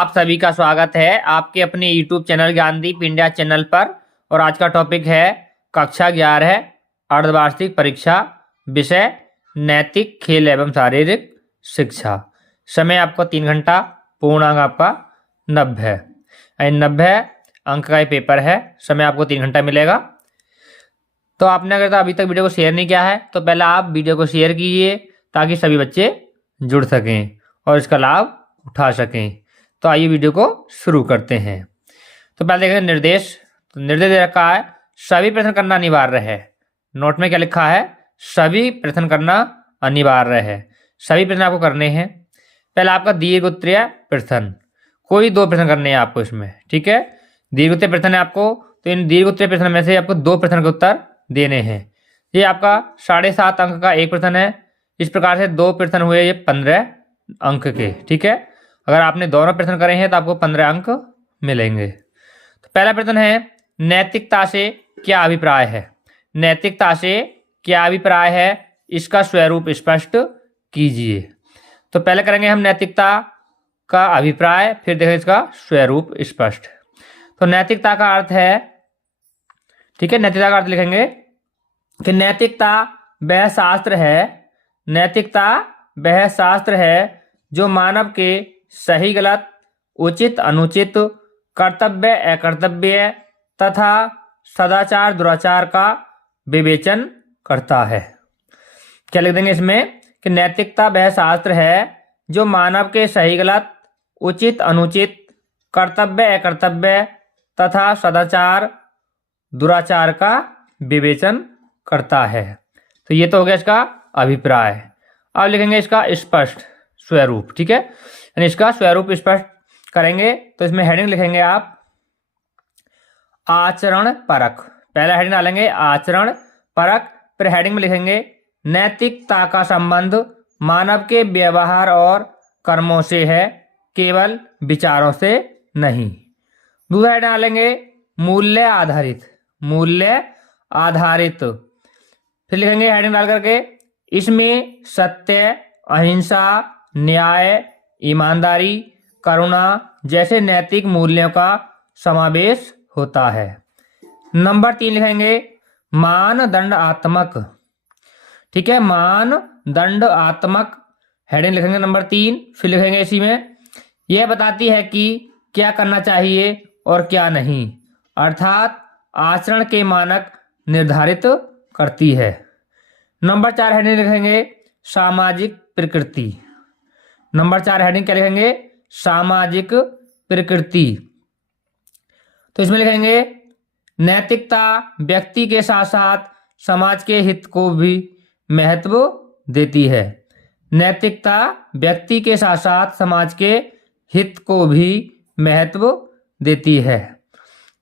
आप सभी का स्वागत है आपके अपने YouTube channel Gyandeep India channel पर। और आज का टॉपिक है कक्षा 11 अर्धवार्षिक परीक्षा, विषय नैतिक, खेल एवं शारीरिक शिक्षा। समय आपको 3 घंटा, पूर्णांक आपका 90 है। 90 अंक का ये पेपर है। समय आपको 3 घंटा मिलेगा। तो आपने अगर अभी तक वीडियो को शेयर नहीं किया है तो पहले आप वीडियो को शेयर कीजिए ताकि सभी बच्चे जुड़ सकें और इसका लाभ उठा सकें। तो आइए वीडियो को शुरू करते हैं। तो पहले देखें निर्देश। तो निर्देश दे रखा है सभी प्रश्न करना अनिवार्य है। नोट में क्या लिखा है? सभी प्रश्न करना अनिवार्य है। सभी प्रश्न आपको करने हैं। पहला आपका दीर्घ उत्तरीय प्रश्न, कोई 2 प्रश्न करने हैं आपको इसमें, ठीक है। दीर्घ उत्तरीय प्रश्न है आपको, तो इन दीर्घ उत्तरीय प्रश्न में से आपको 2 प्रश्न के उत्तर देने हैं। ये आपका 7.5 अंक का एक प्रश्न है। इस प्रकार से 2 प्रश्न हुए ये 15 अंक के, ठीक है। अगर आपने दोनों प्रश्न करे हैं तो आपको 15 अंक मिलेंगे। तो पहला प्रश्न है नैतिकता से क्या अभिप्राय है? नैतिकता से क्या अभिप्राय है, इसका स्वरूप स्पष्ट कीजिए। तो पहले करेंगे हम नैतिकता का अभिप्राय, फिर देखेंगे इसका स्वरूप स्पष्ट। तो नैतिकता का अर्थ है, ठीक है, नैतिकता का अर्थ लिखेंगे कि नैतिकता वह शास्त्र है, नैतिकता वह शास्त्र है जो मानव के सही गलत, उचित अनुचित, कर्तव्य अकर्तव्य तथा सदाचार दुराचार का विवेचन करता है। क्या लिख देंगे इसमें कि नैतिकता वह शास्त्र है जो मानव के सही गलत, उचित अनुचित, कर्तव्य अकर्तव्य तथा सदाचार दुराचार का विवेचन करता है। तो ये तो हो गया इसका अभिप्राय। अब लिखेंगे इसका स्पष्ट स्वरूप, ठीक है। यानी इसका स्वरूप स्पष्ट करेंगे तो इसमें हेडिंग लिखेंगे आप आचरण परक। पहला हेडिंग डालेंगे आचरण परक, फिर हेडिंग में लिखेंगे नैतिकता का संबंध मानव के व्यवहार और कर्मों से है, केवल विचारों से नहीं। दूसरा हेडिंग डालेंगे मूल्य आधारित, मूल्य आधारित। फिर लिखेंगे हेडिंग डाल करके इसमें सत्य, अहिंसा, न्याय, ईमानदारी, करुणा जैसे नैतिक मूल्यों का समावेश होता है। नंबर 3 लिखेंगे मानदंडात्मक, ठीक है, मानदंडात्मक हेडिंग लिखेंगे नंबर 3। फिर लिखेंगे इसी में यह बताती है कि क्या करना चाहिए और क्या नहीं, अर्थात आचरण के मानक निर्धारित करती है। नंबर 4 हेडिंग लिखेंगे सामाजिक प्रकृति। नंबर 4 हेडिंग क्या लिखेंगे? सामाजिक प्रकृति। तो इसमें लिखेंगे नैतिकता व्यक्ति के साथ साथ समाज के हित को भी महत्व देती है। नैतिकता व्यक्ति के साथ साथ समाज के हित को भी महत्व देती है।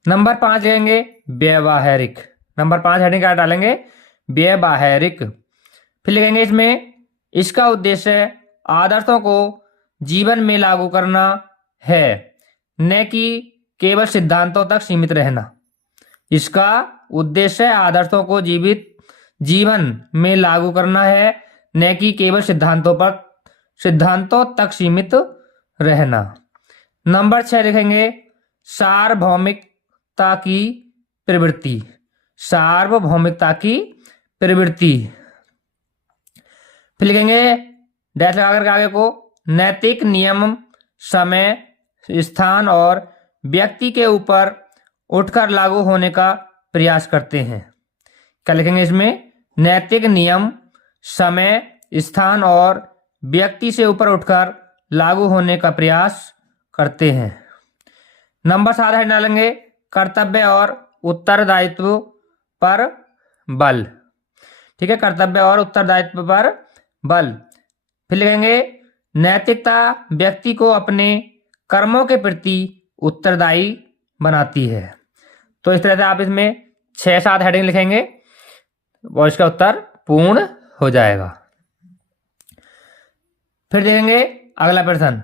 नंबर 5 लिखेंगे व्यवहारिक। नंबर 5 हेडिंग क्या डालेंगे? व्यवहारिक। फिर लिखेंगे इसमें इसका उद्देश्य आदर्शों को जीवन में लागू करना है, न कि केवल सिद्धांतों तक सीमित रहना। इसका उद्देश्य आदर्शों को जीवन में लागू करना है, न कि केवल सिद्धांतों तक सीमित रहना। नंबर 6 लिखेंगे सार्वभौमिकता की प्रवृत्ति। सार्वभौमिकता की प्रवृत्ति। फिर लिखेंगे डैश लगाकर के आगे को नैतिक नियम समय, स्थान और व्यक्ति के ऊपर उठकर लागू होने का प्रयास करते हैं। क्या लिखेंगे इसमें? नैतिक नियम समय, स्थान और व्यक्ति से ऊपर उठकर लागू होने का प्रयास करते हैं। नंबर 7 है डालेंगे कर्तव्य और उत्तरदायित्व पर बल, ठीक है, कर्तव्य और उत्तरदायित्व पर बल। फिर लिखेंगे नैतिकता व्यक्ति को अपने कर्मों के प्रति उत्तरदायी बनाती है। तो इस तरह से आप इसमें 6-7 हेडिंग लिखेंगे और इसका उत्तर पूर्ण हो जाएगा। फिर देखेंगे अगला प्रश्न,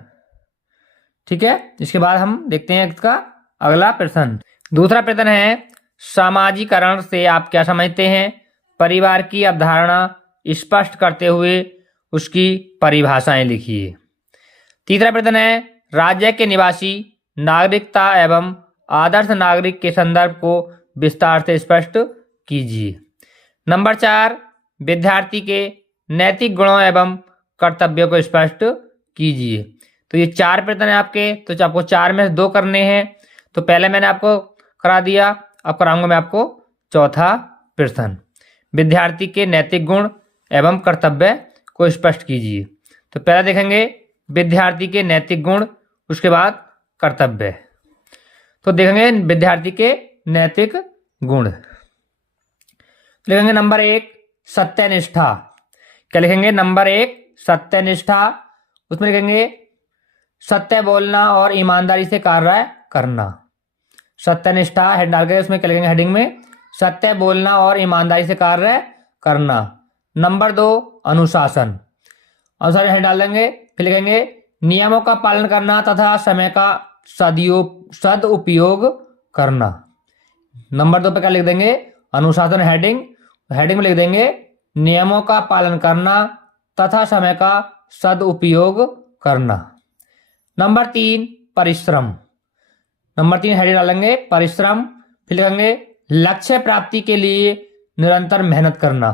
ठीक है। इसके बाद हम देखते हैं इसका अगला प्रश्न। दूसरा प्रश्न है सामाजिकरण से आप क्या समझते हैं? परिवार की अवधारणा स्पष्ट करते हुए उसकी परिभाषाएं लिखिए। तीसरा प्रश्न है राज्य के निवासी नागरिकता एवं आदर्श नागरिक के संदर्भ को विस्तार से स्पष्ट कीजिए। नंबर 4, विद्यार्थी के नैतिक गुणों एवं कर्तव्यों को स्पष्ट कीजिए। तो ये 4 प्रश्न हैं आपके, तो आपको 4 में से 2 करने हैं। तो पहले मैंने आपको करा दिया, अब कराऊंगा मैं आपको चौथा प्रश्न, विद्यार्थी के नैतिक गुण एवं कर्तव्य को स्पष्ट कीजिए। तो पहला देखेंगे विद्यार्थी के नैतिक गुण, उसके बाद कर्तव्य। तो देखेंगे विद्यार्थी के नैतिक गुण, लिखेंगे नंबर 1 सत्यनिष्ठा। क्या लिखेंगे? नंबर 1 सत्यनिष्ठा। उसमें लिखेंगे सत्य बोलना और ईमानदारी से कार्य करना। सत्यनिष्ठा हेड डाल के उसमें क्या लिखेंगे? हेडिंग में सत्य बोलना और ईमानदारी से कार्य करना। नंबर 2 अनुशासन। अनुशासन हेड डाल देंगे, फिर लिखेंगे नियमों का पालन करना तथा समय का सदुपयोग करना। नंबर 2 पे क्या लिख देंगे? अनुशासन हेडिंग, हेडिंग में लिख देंगे नियमों का पालन करना तथा समय का सदुपयोग करना। नंबर 3 परिश्रम। नंबर 3 हेडिंग डालेंगे परिश्रम, फिर लिखेंगे लक्ष्य प्राप्ति के लिए निरंतर मेहनत करना।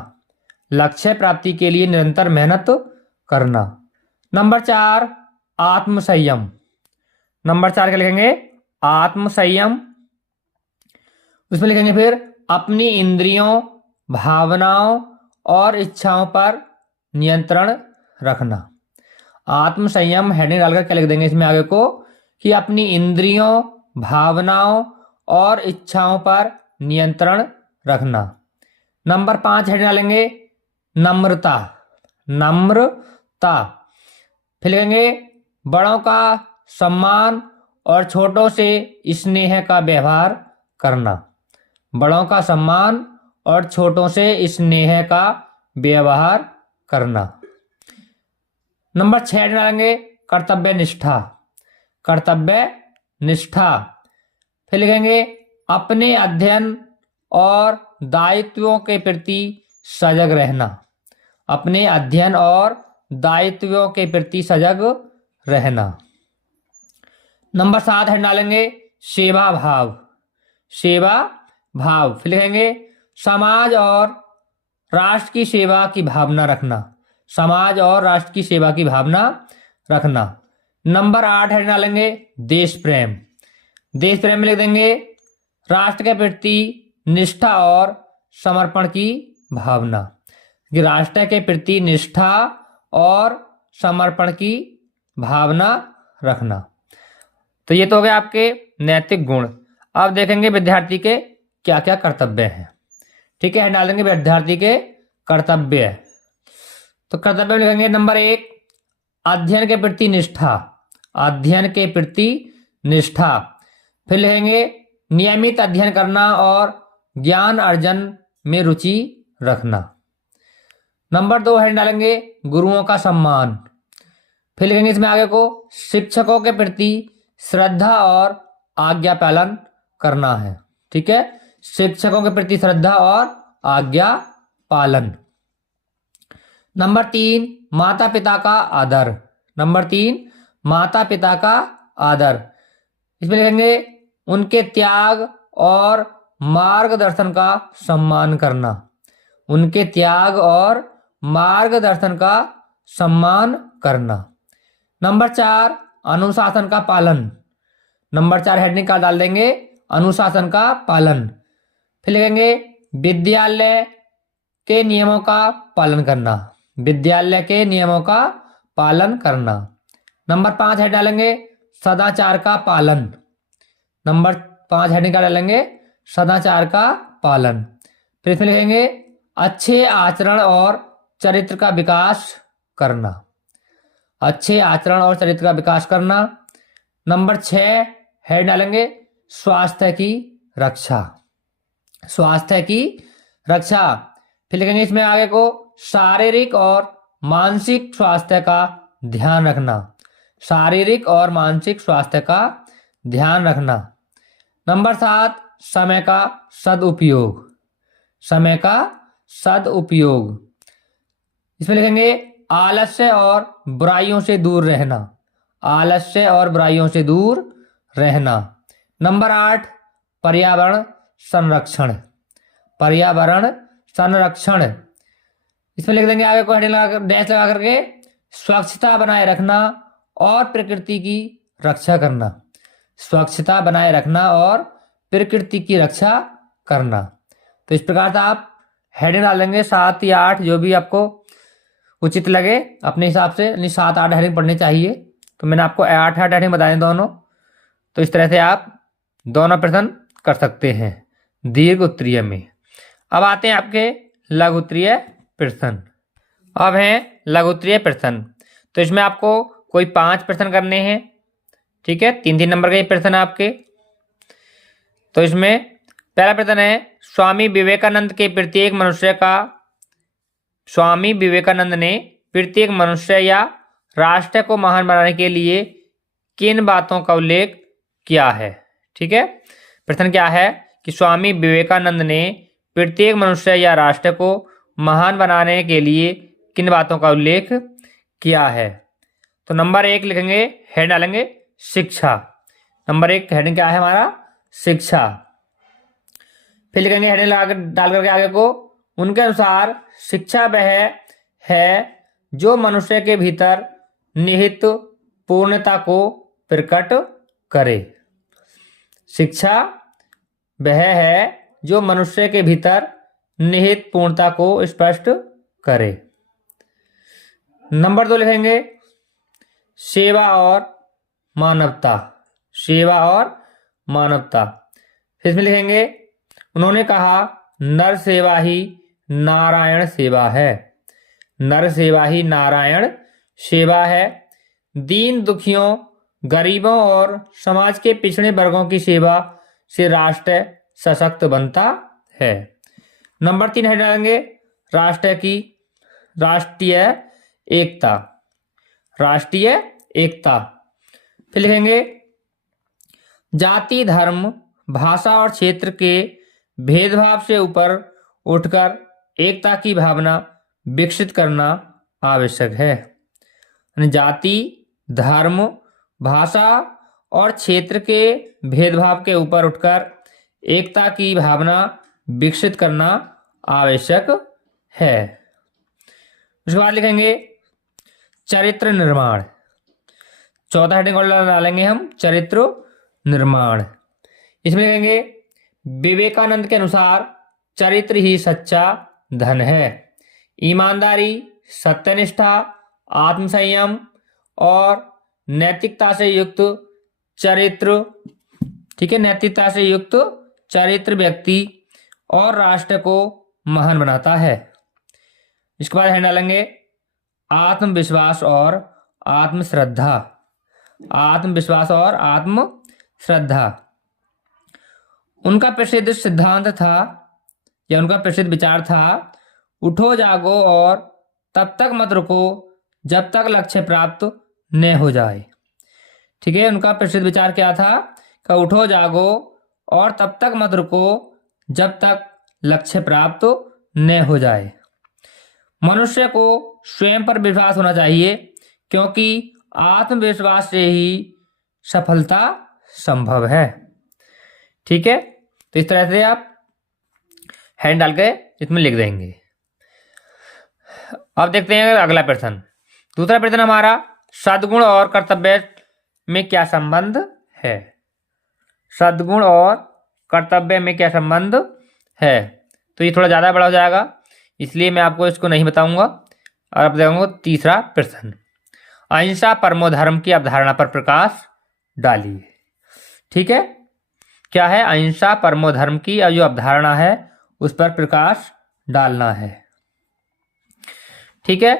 लक्ष्य प्राप्ति के लिए निरंतर मेहनत करना। नंबर 4 आत्मसंयम। नंबर 4 क्या लिखेंगे? आत्मसंयम। उसमें लिखेंगे फिर अपनी इंद्रियों, भावनाओं और इच्छाओं पर नियंत्रण रखना। आत्मसंयम हेडिंग डालकर क्या लिख देंगे इसमें आगे को कि अपनी इंद्रियों, भावनाओं और इच्छाओं पर नियंत्रण रखना। नंबर 5 हेडिंग डालेंगे नम्रता। नम्रता, फिर लिखेंगे बड़ों का सम्मान और छोटों से स्नेह का व्यवहार करना। बड़ों का सम्मान और छोटों से स्नेह का व्यवहार करना। नंबर 6 डालेंगे कर्तव्य निष्ठा। कर्तव्य निष्ठा, फिर लिखेंगे अपने अध्ययन और दायित्वों के प्रति सजग रहना। अपने अध्ययन और दायित्वों के प्रति सजग रहना। नंबर 7 है डालेंगे सेवा भाव। सेवा भाव, फिर लिखेंगे समाज और राष्ट्र की सेवा की भावना रखना। समाज और राष्ट्र की सेवा की भावना रखना। नंबर 8 है डालेंगे देश प्रेम। देश प्रेम में लिख देंगे राष्ट्र के प्रति निष्ठा और समर्पण की भावना। राष्ट्र के प्रति निष्ठा और समर्पण की भावना रखना। तो ये तो हो गया आपके नैतिक गुण। अब देखेंगे विद्यार्थी के क्या क्या कर्तव्य हैं। ठीक है, डाल देंगे विद्यार्थी के कर्तव्य। तो कर्तव्य में लिखेंगे नंबर 1 अध्ययन के प्रति निष्ठा। अध्ययन के प्रति निष्ठा, फिर लिखेंगे नियमित अध्ययन करना और ज्ञान अर्जन में रुचि रखना। नंबर 2 है डालेंगे गुरुओं का सम्मान। फिर लिखेंगे इसमें आगे को शिक्षकों के प्रति श्रद्धा और आज्ञा पालन करना है। ठीक है, शिक्षकों के प्रति श्रद्धा और आज्ञा पालन। नंबर 3 माता पिता का आदर। नंबर 3 माता पिता का आदर, इसमें लिखेंगे उनके त्याग और मार्गदर्शन का सम्मान करना। उनके त्याग और मार्गदर्शन का सम्मान करना। नंबर 4 अनुशासन का पालन। नंबर 4 हेडिंग का डाल देंगे अनुशासन का पालन, फिर लिखेंगे विद्यालय के नियमों का पालन करना। विद्यालय के नियमों का पालन करना। नंबर 5 हेड डालेंगे सदाचार का पालन। नंबर 5 हेडिंग का डालेंगे सदाचार का पालन, फिर इसमें लिखेंगे अच्छे आचरण और चरित्र का विकास करना। अच्छे आचरण और चरित्र का विकास करना। नंबर 6 हेड डालेंगे स्वास्थ्य की रक्षा। स्वास्थ्य की रक्षा, फिर लिखेंगे इसमें आगे को शारीरिक और मानसिक स्वास्थ्य का ध्यान रखना। शारीरिक और मानसिक स्वास्थ्य का ध्यान रखना। नंबर 7 समय का सदुपयोग। समय का सदुपयोग, इसमें लिखेंगे आलस्य और बुराइयों से दूर रहना। आलस्य और बुराइयों से दूर रहना। नंबर 8, पर्यावरण संरक्षण। पर्यावरण संरक्षण, इसमें लिख देंगे आगे को हेडिंग लगा डैश लगा करके, स्वच्छता बनाए रखना और प्रकृति की रक्षा करना। स्वच्छता बनाए रखना और प्रकृति की रक्षा करना। तो इस प्रकार से आप हेडिंग डालेंगे 7 या 8, जो भी आपको उचित लगे अपने हिसाब से, यानी 7-8 हेडिंग पढ़नी चाहिए। तो मैंने आपको 8-8 हेडिंग बताए दोनों। तो इस तरह से आप दोनों प्रश्न कर सकते हैं दीर्घ उत्तरीय में। अब आते हैं आपके लघु उत्तरीय प्रश्न। अब हैं लघु उत्तरीय प्रश्न। तो इसमें आपको कोई 5 प्रश्न करने हैं, ठीक है। 3-3 नंबर के प्रश्न है आपके। तो इसमें पहला प्रश्न है, स्वामी विवेकानंद ने प्रत्येक मनुष्य या राष्ट्र को महान बनाने के लिए किन बातों का उल्लेख किया है। ठीक है, प्रश्न क्या है कि स्वामी विवेकानंद ने प्रत्येक मनुष्य या राष्ट्र को महान बनाने के लिए किन बातों का उल्लेख किया है। तो नंबर 1 लिखेंगे, हेड डालेंगे शिक्षा। नंबर 1 हेडिंग क्या है हमारा, शिक्षा। फिर लिखेंगे हेडिंग डाल करके आगे को, उनके अनुसार शिक्षा वह है जो मनुष्य के भीतर निहित पूर्णता को प्रकट करे। शिक्षा वह है जो मनुष्य के भीतर निहित पूर्णता को स्पष्ट करे। नंबर 2 लिखेंगे सेवा और मानवता। सेवा और मानवता। फिर इसमें लिखेंगे, उन्होंने कहा नर सेवा ही नारायण सेवा है। नर सेवा ही नारायण सेवा है। दीन दुखियों, गरीबों और समाज के पिछड़े वर्गों की सेवा से राष्ट्र सशक्त बनता है। नंबर 3 है डालेंगे राष्ट्रीय एकता। राष्ट्रीय एकता। फिर लिखेंगे जाति, धर्म, भाषा और क्षेत्र के भेदभाव से ऊपर उठकर एकता की भावना विकसित करना आवश्यक है। जाति, धर्म, भाषा और क्षेत्र के भेदभाव के ऊपर उठकर एकता की भावना विकसित करना आवश्यक है। उसके बाद लिखेंगे चरित्र निर्माण। चौथा हेडिंग डालेंगे हम चरित्र निर्माण। इसमें लिखेंगे विवेकानंद के अनुसार चरित्र ही सच्चा धन है। ईमानदारी, सत्यनिष्ठा, आत्मसंयम और नैतिकता से युक्त चरित्र, ठीक है, नैतिकता से युक्त चरित्र व्यक्ति और राष्ट्र को महान बनाता है। इसके बाद हम डालेंगे आत्मविश्वास और आत्मश्रद्धा। आत्मविश्वास और आत्मश्रद्धा। उनका प्रसिद्ध सिद्धांत था या उनका प्रसिद्ध विचार था, उठो जागो और तब तक मत रुको जब तक लक्ष्य प्राप्त न हो जाए। ठीक है, उनका प्रसिद्ध विचार क्या था कि उठो जागो और तब तक मत रुको जब तक लक्ष्य प्राप्त न हो जाए। मनुष्य को स्वयं पर विश्वास होना चाहिए क्योंकि आत्मविश्वास से ही सफलता संभव है। ठीक है, तो इस तरह से आप हैंड डाल के इसमें लिख देंगे। अब देखते हैं अगला प्रश्न। दूसरा प्रश्न हमारा, सद्गुण और कर्तव्य में क्या संबंध है। सद्गुण और कर्तव्य में क्या संबंध है। तो ये थोड़ा ज़्यादा बड़ा हो जाएगा, इसलिए मैं आपको इसको नहीं बताऊंगा। और अब देखूंगा तीसरा प्रश्न, अहिंसा परमो धर्म की अवधारणा पर प्रकाश डालिए। ठीक है, क्या है, अहिंसा परमो धर्म की जो अवधारणा है उस पर प्रकाश डालना है। ठीक है,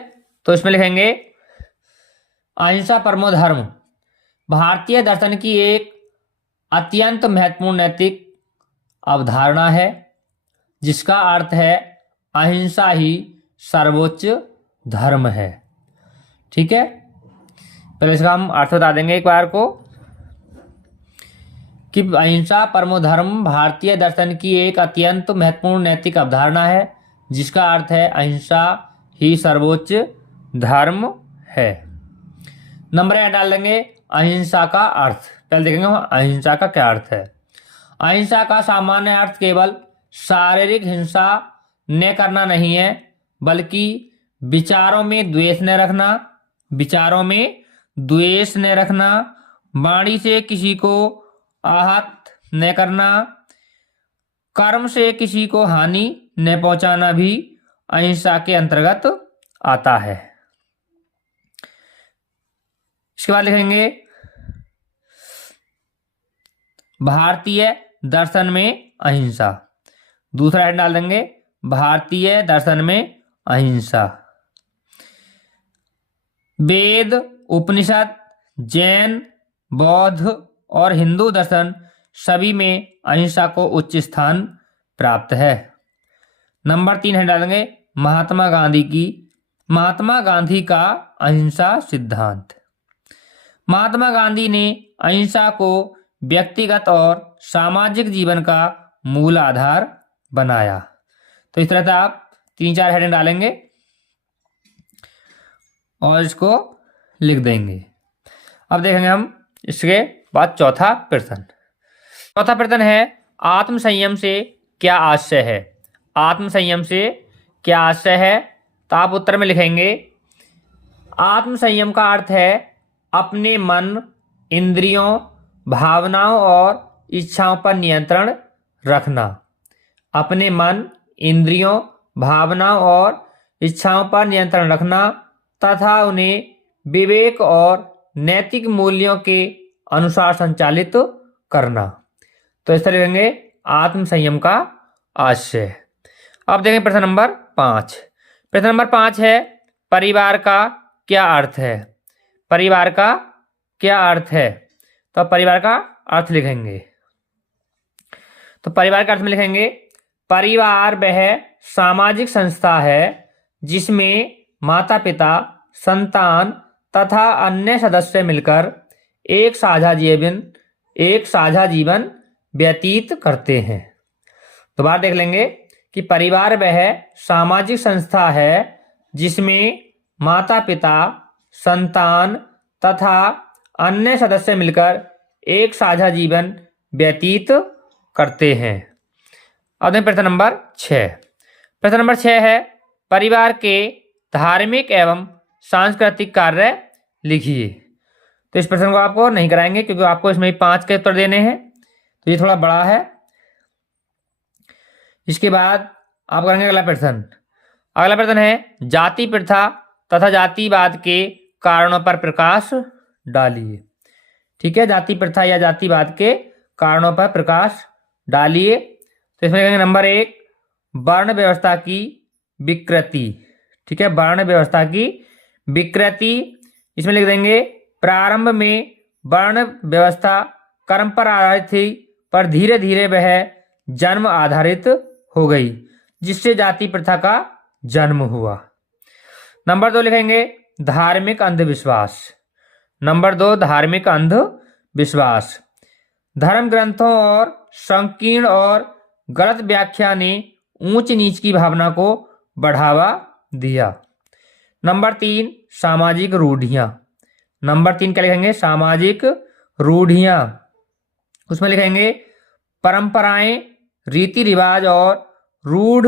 तो इसमें लिखेंगे अहिंसा परमो धर्म भारतीय दर्शन की एक अत्यंत महत्वपूर्ण नैतिक अवधारणा है जिसका अर्थ है अहिंसा ही सर्वोच्च धर्म है। ठीक है, पहले इसका हम अर्थ बता देंगे एक बार को कि अहिंसा परमो धर्म भारतीय दर्शन की एक अत्यंत महत्वपूर्ण नैतिक अवधारणा है जिसका अर्थ है अहिंसा ही सर्वोच्च धर्म है। नंबर 1 डाल देंगे अहिंसा का अर्थ। पहले देखेंगे हम अहिंसा का क्या अर्थ है। अहिंसा का सामान्य अर्थ केवल शारीरिक हिंसा न करना नहीं है, बल्कि विचारों में द्वेष न रखना, विचारों में द्वेष न रखना, वाणी से किसी को आहत न करना, कर्म से किसी को हानि न पहुंचाना भी अहिंसा के अंतर्गत आता है। इसके बाद लिखेंगे भारतीय दर्शन में अहिंसा। दूसरा हेड डाल देंगे भारतीय दर्शन में अहिंसा। वेद, उपनिषद, जैन, बौद्ध और हिंदू दर्शन सभी में अहिंसा को उच्च स्थान प्राप्त है। नंबर 3 है डालेंगे महात्मा गांधी का अहिंसा सिद्धांत। महात्मा गांधी ने अहिंसा को व्यक्तिगत और सामाजिक जीवन का मूल आधार बनाया। तो इस तरह से आप 3-4 हेडिंग डालेंगे और इसको लिख देंगे। अब देखेंगे हम इसके बाद चौथा प्रश्न। चौथा प्रश्न है आत्म संयम से क्या आशय है। आत्म संयम से क्या आशय है, तो आप उत्तर में लिखेंगे आत्म संयम का अर्थ है अपने मन, इंद्रियों, भावनाओं और इच्छाओं पर नियंत्रण रखना। अपने मन, इंद्रियों, भावनाओं और इच्छाओं पर नियंत्रण रखना तथा उन्हें विवेक और नैतिक मूल्यों के अनुसार संचालित करना। तो इस तरह लिखेंगे आत्म संयम का आशय। अब देखें प्रश्न नंबर 5। प्रश्न नंबर 5 है परिवार का क्या अर्थ है। परिवार का क्या अर्थ है, तो परिवार का अर्थ लिखेंगे। तो परिवार का अर्थ में लिखेंगे परिवार वह सामाजिक संस्था है जिसमें माता पिता, संतान तथा अन्य सदस्य मिलकर एक साझा जीवन व्यतीत करते हैं। दोबारा देख लेंगे कि परिवार वह सामाजिक संस्था है जिसमें माता पिता, संतान तथा अन्य सदस्य मिलकर एक साझा जीवन व्यतीत करते हैं। अब देखें प्रश्न नंबर 6। प्रश्न नंबर 6 है परिवार के धार्मिक एवं सांस्कृतिक कार्य लिखिए। तो इस प्रश्न को आपको नहीं कराएंगे क्योंकि आपको इसमें 5 के उत्तर देने हैं, तो ये थोड़ा बड़ा है। इसके बाद आप करेंगे अगला प्रश्न। अगला प्रश्न है जाति प्रथा तथा जातिवाद के कारणों पर प्रकाश डालिए। ठीक है, जाति प्रथा या जातिवाद के कारणों पर प्रकाश डालिए। तो इसमें कहेंगे नंबर 1 वर्ण व्यवस्था की विकृति। ठीक है, वर्ण व्यवस्था की विकृति। इसमें लिख देंगे प्रारंभ में वर्ण व्यवस्था कर्म पर आधारित थी, पर धीरे धीरे वह जन्म आधारित हो गई, जिससे जाति प्रथा का जन्म हुआ। नंबर 2 लिखेंगे धार्मिक अंधविश्वास। नंबर 2 धार्मिक अंधविश्वास। धर्म ग्रंथों और संकीर्ण और गलत व्याख्या ने ऊंच नीच की भावना को बढ़ावा दिया। नंबर 3 सामाजिक रूढ़ियां। नंबर 3 क्या लिखेंगे सामाजिक रूढ़ियां। उसमें लिखेंगे परंपराएं, रीति रिवाज और रूढ़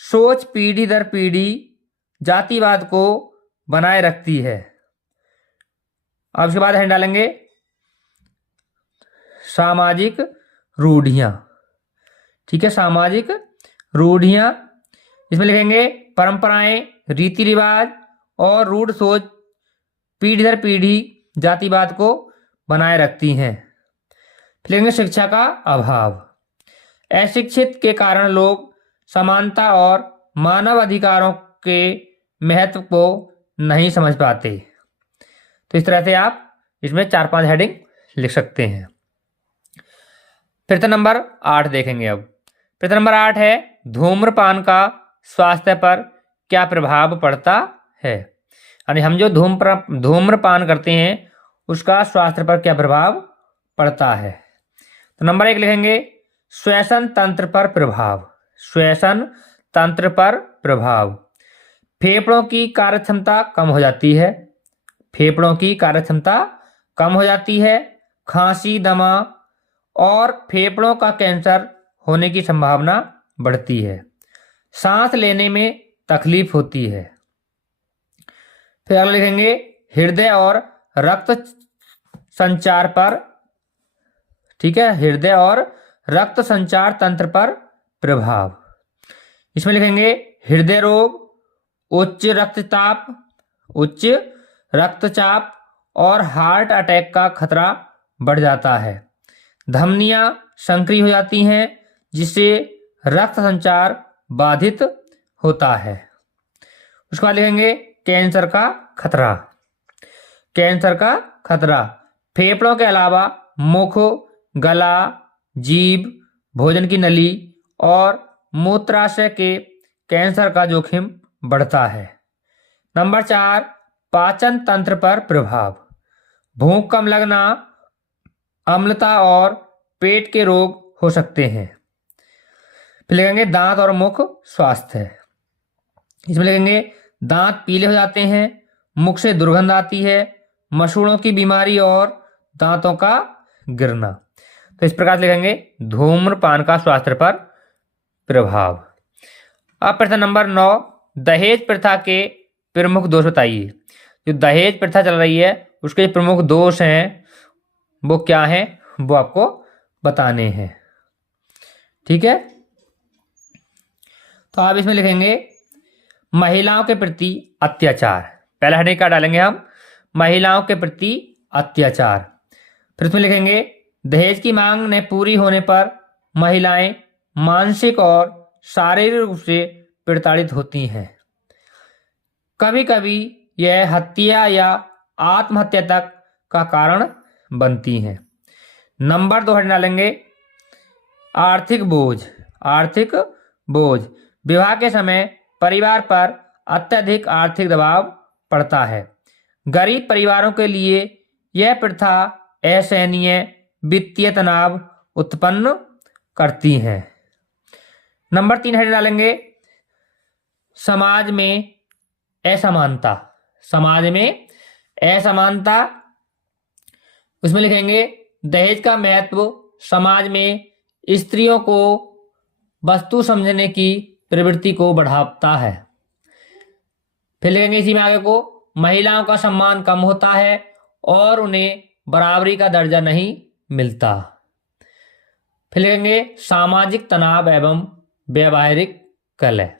सोच पीढ़ी दर पीढ़ी जातिवाद को बनाए रखती है। अब इसके बाद हम डालेंगे सामाजिक रूढ़ियां। ठीक है, सामाजिक रूढ़ियां। इसमें लिखेंगे परंपराएं, रीति रिवाज और रूढ़ सोच पीढ़ी दर पीढ़ी जातिवाद को बनाए रखती हैं। फिर लिखेंगे शिक्षा का अभाव। अशिक्षित के कारण लोग समानता और मानव अधिकारों के महत्व को नहीं समझ पाते। तो इस तरह से आप इसमें 4-5 हेडिंग लिख सकते हैं। प्रश्न नंबर 8 देखेंगे। अब प्रश्न नंबर 8 है धूम्रपान का स्वास्थ्य पर क्या प्रभाव पड़ता है। यानी हम जो धूम्रपान करते हैं उसका स्वास्थ्य पर क्या प्रभाव पड़ता है। तो नंबर 1 लिखेंगे श्वसन तंत्र पर प्रभाव। श्वसन तंत्र पर प्रभाव। फेफड़ों की कार्यक्षमता कम हो जाती है। फेफड़ों की कार्यक्षमता कम हो जाती है, खांसी, दमा और फेफड़ों का कैंसर होने की संभावना बढ़ती है, सांस लेने में तकलीफ होती है। फिर अगला लिखेंगे हृदय और रक्त संचार पर, ठीक है, हृदय और रक्त संचार तंत्र पर प्रभाव। इसमें लिखेंगे हृदय रोग, उच्च रक्तचाप और हार्ट अटैक का खतरा बढ़ जाता है। धमनियां संकरी हो जाती हैं जिससे रक्त संचार बाधित होता है। उसके बाद लिखेंगे कैंसर का खतरा। कैंसर का खतरा फेफड़ों के अलावा मुख, गला, जीभ, भोजन की नली और मूत्राशय के कैंसर का जोखिम बढ़ता है। नंबर 4, पाचन तंत्र पर प्रभाव। भूख कम लगना, अम्लता और पेट के रोग हो सकते हैं। फिर लिखेंगे दांत और मुख स्वास्थ्य। इसमें लिखेंगे दांत पीले हो जाते हैं, मुख से दुर्गंध आती है, मसूड़ों की बीमारी और दांतों का गिरना। तो इस प्रकार से लिखेंगे धूम्रपान का स्वास्थ्य पर प्रभाव। अब प्रश्न नंबर 9, दहेज प्रथा के प्रमुख दोष बताइए। जो दहेज प्रथा चल रही है उसके प्रमुख दोष हैं वो क्या हैं, वो आपको बताने हैं, ठीक है। तो आप इसमें लिखेंगे महिलाओं के प्रति अत्याचार। पहला हेडिंग क्या डालेंगे हम, महिलाओं के प्रति अत्याचार। फिर इसमें लिखेंगे दहेज की मांग न पूरी होने पर महिलाएं मानसिक और शारीरिक रूप से प्रताड़ित होती हैं। कभी कभी यह हत्या या आत्महत्या तक का कारण बनती हैं। नंबर 2 हेडिंग डालेंगे आर्थिक बोझ। आर्थिक बोझ विवाह के समय परिवार पर अत्यधिक आर्थिक दबाव पड़ता है। गरीब परिवारों के लिए यह प्रथा असहनीय वित्तीय तनाव उत्पन्न करती है। नंबर 3 हेडिंग डालेंगे समाज में असमानता। समाज में असमानता, उसमें लिखेंगे दहेज का महत्व समाज में स्त्रियों को वस्तु समझने की प्रवृत्ति को बढ़ाता है। फिर लिखेंगे इसी में आगे को महिलाओं का सम्मान कम होता है और उन्हें बराबरी का दर्जा नहीं मिलता। फिर लिखेंगे सामाजिक तनाव एवं व्यवहारिक कलह।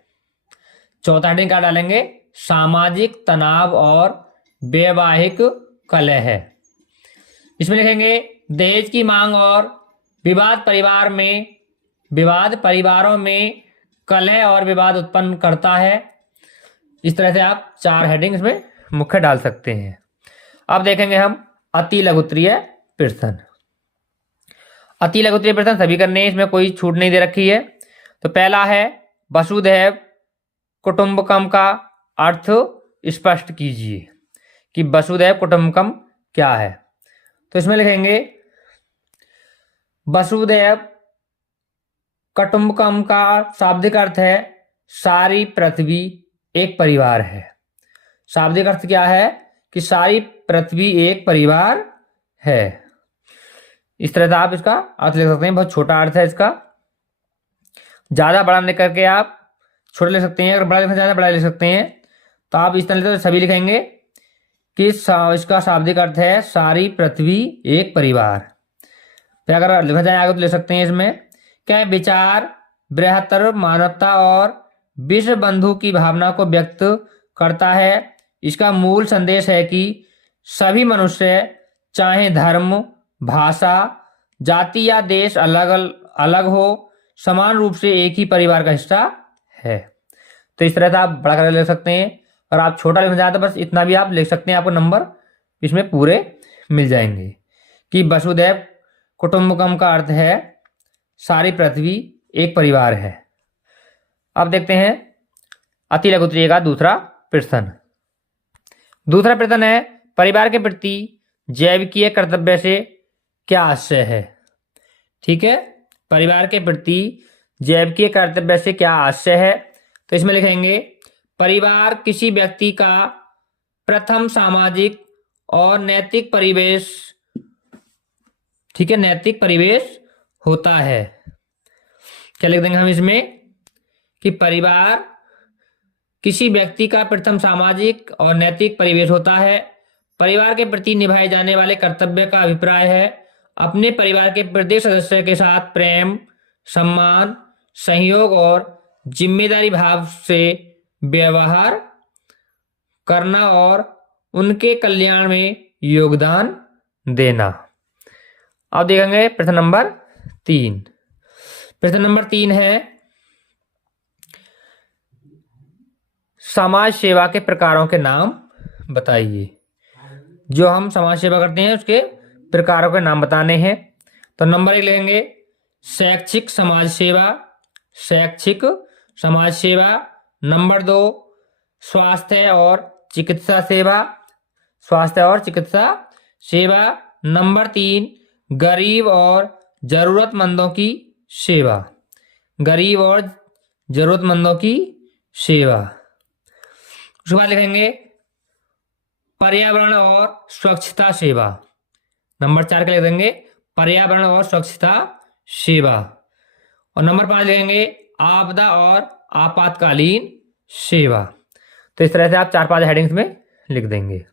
चौथा हेडिंग क्या डालेंगे सामाजिक तनाव और वैवाहिक कलह है। इसमें लिखेंगे दहेज की मांग और विवाद परिवारों में कलह और विवाद उत्पन्न करता है। इस तरह से आप 4 हेडिंग इसमें मुख्य डाल सकते हैं। अब देखेंगे हम अति लघुत्तरीय प्रश्न। अति लघुत्तरीय प्रश्न सभी करने हैं, इसमें कोई छूट नहीं दे रखी है। तो पहला है वसुधैव कुटुंबकम का अर्थ स्पष्ट कीजिए कि वसुधैव कुटुंबकम क्या है। तो इसमें लिखेंगे वसुधैव कुटुंबकम का शाब्दिक अर्थ है सारी पृथ्वी एक परिवार है। शाब्दिक अर्थ क्या है कि सारी पृथ्वी एक परिवार है। इस तरह से आप इसका अर्थ लिख सकते हैं। बहुत छोटा अर्थ है इसका, ज्यादा बड़ा नहीं करके आप छोटा लिख सकते हैं। अगर बड़ा लिखना चाहते हैं बड़ा लिख सकते हैं। तो आप इस तरह से सभी लिखेंगे कि इसका शाब्दिक अर्थ है सारी पृथ्वी एक परिवार। फिर अगर लिखना चाहें आगे तो लिख सकते हैं इसमें क्या विचार बृहत्तर मानवता और विश्व बंधु की भावना को व्यक्त करता है। इसका मूल संदेश है कि सभी मनुष्य चाहे धर्म, भाषा, जाति या देश अलग हो समान रूप से एक ही परिवार का हिस्सा है। तो इस तरह से आप बड़ा कर लिख सकते हैं। और आप छोटा लिखना चाहते हैं बस इतना भी आप लिख सकते हैं, आपको नंबर इसमें पूरे मिल जाएंगे कि वसुधैव कुटुंबकम का अर्थ है सारी पृथ्वी एक परिवार है। अब देखते हैं अति लघुत्तरीय का दूसरा प्रश्न। दूसरा प्रश्न है परिवार के प्रति जैविकीय कर्तव्य से क्या आशय है। ठीक है, परिवार के प्रति जैविकीय कर्तव्य से क्या आशय है। तो इसमें लिखेंगे परिवार किसी व्यक्ति का प्रथम सामाजिक और नैतिक परिवेश, ठीक है, नैतिक परिवेश होता है। क्या लिख देंगे हम इसमें कि परिवार किसी व्यक्ति का प्रथम सामाजिक और नैतिक परिवेश होता है। परिवार के प्रति निभाए जाने वाले कर्तव्य का अभिप्राय है अपने परिवार के प्रत्येक सदस्य के साथ प्रेम, सम्मान, सहयोग और जिम्मेदारी भाव से व्यवहार करना और उनके कल्याण में योगदान देना। अब देखेंगे प्रश्न नंबर 3। प्रश्न नंबर 3 है समाज सेवा के प्रकारों के नाम बताइए। जो हम समाज सेवा करते हैं उसके प्रकारों के नाम बताने हैं। तो नंबर 1 लेंगे शैक्षिक समाज सेवा, शैक्षिक समाज सेवा। नंबर 2 स्वास्थ्य और चिकित्सा सेवा, स्वास्थ्य और चिकित्सा सेवा। नंबर 3 गरीब और जरूरतमंदों की सेवा, गरीब और जरूरतमंदों की सेवा। उसके बाद लिखेंगे पर्यावरण और स्वच्छता सेवा। नंबर 4 का लिख देंगे पर्यावरण और स्वच्छता सेवा। और नंबर 5 लिखेंगे आपदा और आपातकालीन सेवा। तो इस तरह से आप 4-5 हेडिंग्स में लिख देंगे।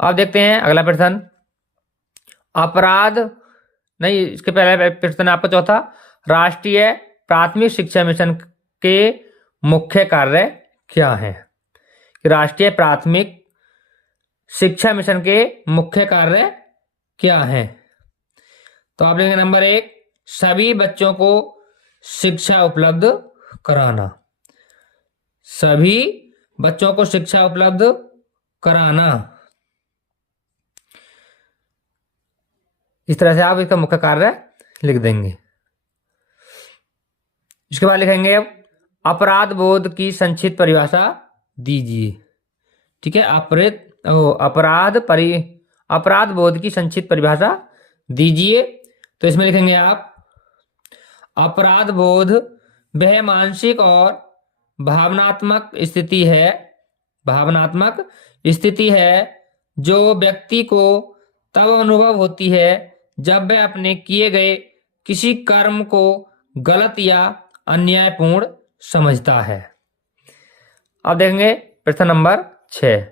अब देखते हैं अगला प्रश्न। अपराध नहीं, इसके पहले प्रश्न आपका चौथा, राष्ट्रीय प्राथमिक शिक्षा मिशन के मुख्य कार्य क्या हैं? राष्ट्रीय प्राथमिक शिक्षा मिशन के मुख्य कार्य क्या हैं? तो आप लिखेंगे नंबर 1 सभी बच्चों को शिक्षा उपलब्ध कराना, सभी बच्चों को शिक्षा उपलब्ध कराना। इस तरह से आप इसका मुख्य कार्य लिख देंगे। इसके बाद लिखेंगे अब अपराध बोध की संक्षिप्त परिभाषा दीजिए। ठीक है, अपराध बोध की संक्षिप्त परिभाषा दीजिए। तो इसमें लिखेंगे आप अपराध बोध वह मानसिक और भावनात्मक स्थिति है, भावनात्मक स्थिति है जो व्यक्ति को तब अनुभव होती है जब वह अपने किए गए किसी कर्म को गलत या अन्यायपूर्ण समझता है। अब देखेंगे प्रश्न नंबर 6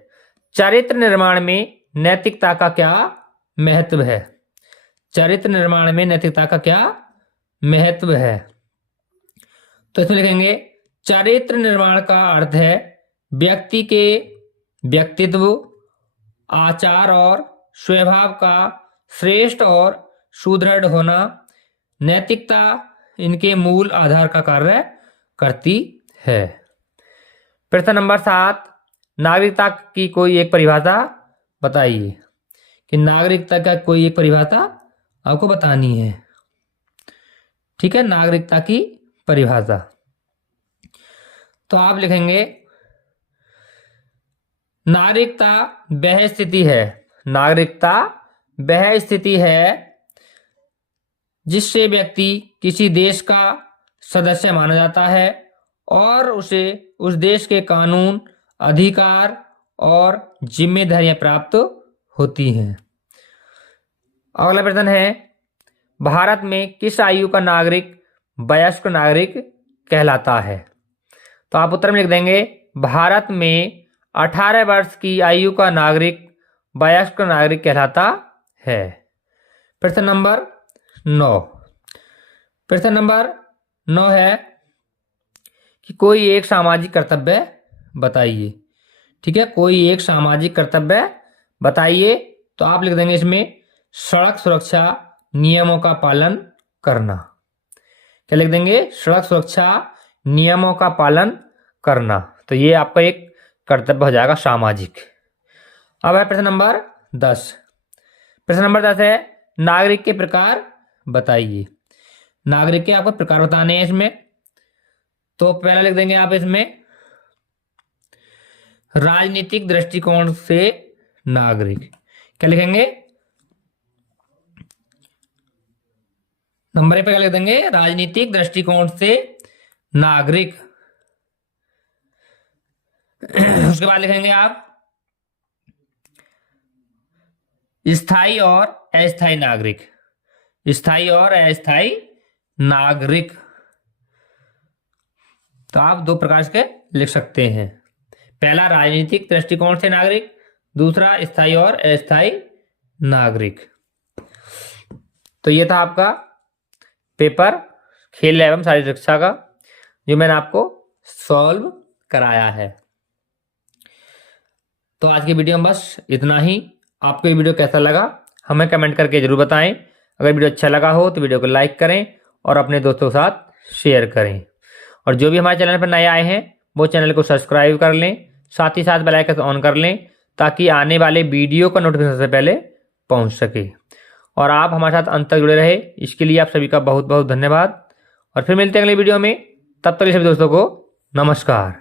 चरित्र निर्माण में नैतिकता का क्या महत्व है? चरित्र निर्माण में नैतिकता का क्या महत्व है? तो इसमें लिखेंगे चरित्र निर्माण का अर्थ है व्यक्ति के व्यक्तित्व, आचार और स्वभाव का श्रेष्ठ और सुदृढ़ होना। नैतिकता इनके मूल आधार का कार्य करती है। प्रश्न नंबर 7 नागरिकता की कोई एक परिभाषा बताइए कि नागरिकता का कोई एक परिभाषा आपको बतानी है। ठीक है, नागरिकता की परिभाषा। तो आप लिखेंगे नागरिकता वह स्थिति है, नागरिकता वह स्थिति है जिससे व्यक्ति किसी देश का सदस्य माना जाता है और उसे उस देश के कानून, अधिकार और जिम्मेदारियां प्राप्त होती हैं। अगला प्रश्न है भारत में किस आयु का नागरिक वयस्क नागरिक कहलाता है? तो आप उत्तर में लिख देंगे भारत में 18 वर्ष की आयु का नागरिक वयस्क नागरिक कहलाता है। प्रश्न नंबर 9। प्रश्न नंबर 9 है कि कोई एक सामाजिक कर्तव्य बताइए। ठीक है, कोई एक सामाजिक कर्तव्य बताइए। तो आप लिख देंगे इसमें सड़क सुरक्षा नियमों का पालन करना। क्या लिख देंगे? सड़क सुरक्षा नियमों का पालन करना। तो ये आपका एक कर्तव्य हो जाएगा सामाजिक। अब है प्रश्न नंबर 10। प्रश्न नंबर 10 है नागरिक के प्रकार बताइए। नागरिक के आपको प्रकार बताने हैं इसमें। तो पहला लिख देंगे आप इसमें राजनीतिक दृष्टिकोण से नागरिक। क्या लिखेंगे? नंबर 1 पे क्या लिख देंगे? राजनीतिक दृष्टिकोण से नागरिक। उसके बाद लिखेंगे आप स्थायी और अस्थायी नागरिक। स्थायी और अस्थायी नागरिक, तो आप दो प्रकार के लिख सकते हैं। पहला राजनीतिक दृष्टिकोण से नागरिक, दूसरा स्थायी और अस्थायी नागरिक। तो ये था आपका पेपर खेल एवं शारीरिक शिक्षा का, जो मैंने आपको सॉल्व कराया है। तो आज की वीडियो में बस इतना ही। आपको ये वीडियो कैसा लगा हमें कमेंट करके जरूर बताएं। अगर वीडियो अच्छा लगा हो तो वीडियो को लाइक करें और अपने दोस्तों के साथ शेयर करें। और जो भी हमारे चैनल पर नए आए हैं वो चैनल को सब्सक्राइब कर लें, साथ ही साथ बेल आइकन ऑन कर लें ताकि आने वाले वीडियो का नोटिफिकेशन सबसे पहले पहुंच सके और आप हमारे साथ अंत तक जुड़े रहे। इसके लिए आप सभी का बहुत बहुत धन्यवाद और फिर मिलते हैं अगले वीडियो में। तब तक सभी दोस्तों को नमस्कार।